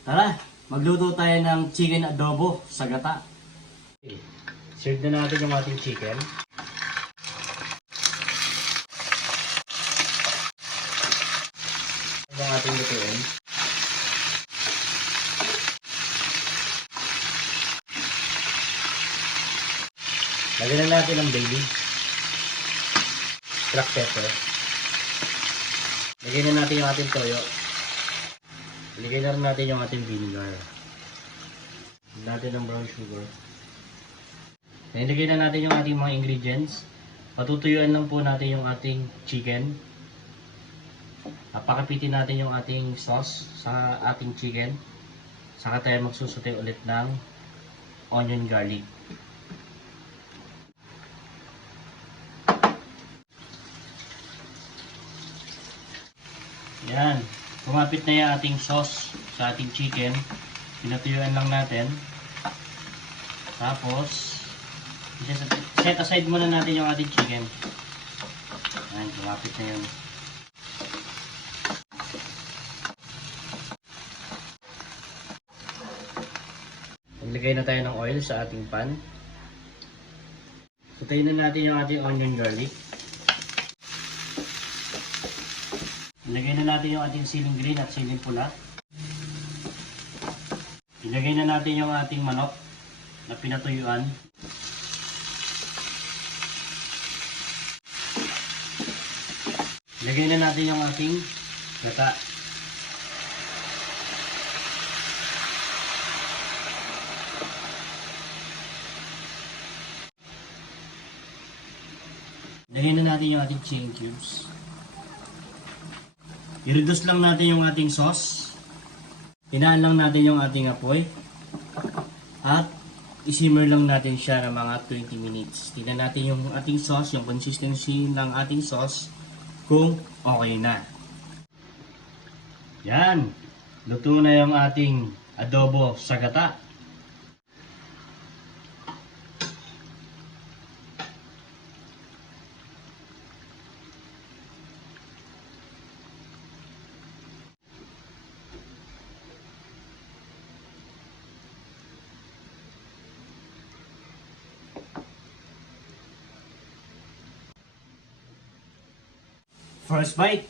Tara, magluto tayo ng chicken adobo sa gata. Okay. Serve na natin yung ating chicken. Ito ang ating lutuin. Lagyan na natin ang bay leaves, black pepper. Lagyan na natin yung ating toyo. Lagyan na rin natin yung ating vinegar. Lagyan natin ng brown sugar. Nilagay na natin yung ating mga ingredients. Patutuyuan lang po natin yung ating chicken. Pakapitin natin yung ating sauce sa ating chicken. Saka tayo magsusute ulit ng onion garlic. Yan. Kumapit na yung ating sauce sa ating chicken. Pinatuyuan lang natin. Tapos, set aside muna natin yung ating chicken. Yan, kumapit na yun. Maglagay na tayo ng oil sa ating pan. Patayin na natin yung ating onion garlic. Ilagay na natin yung ating siling green at siling pula. Ilagay na natin yung ating manok na pinatuyuan. Ilagay na natin yung ating gata. Ilagay na natin yung ating chicken cubes. I-reduce lang natin yung ating sauce. Hinaan lang natin yung ating apoy. At i-simmer lang natin siya ng mga 20 minutes. Tingnan natin yung ating sauce, yung consistency ng ating sauce kung okay na. Yan. Luto na yung ating adobo sa gata. First bite.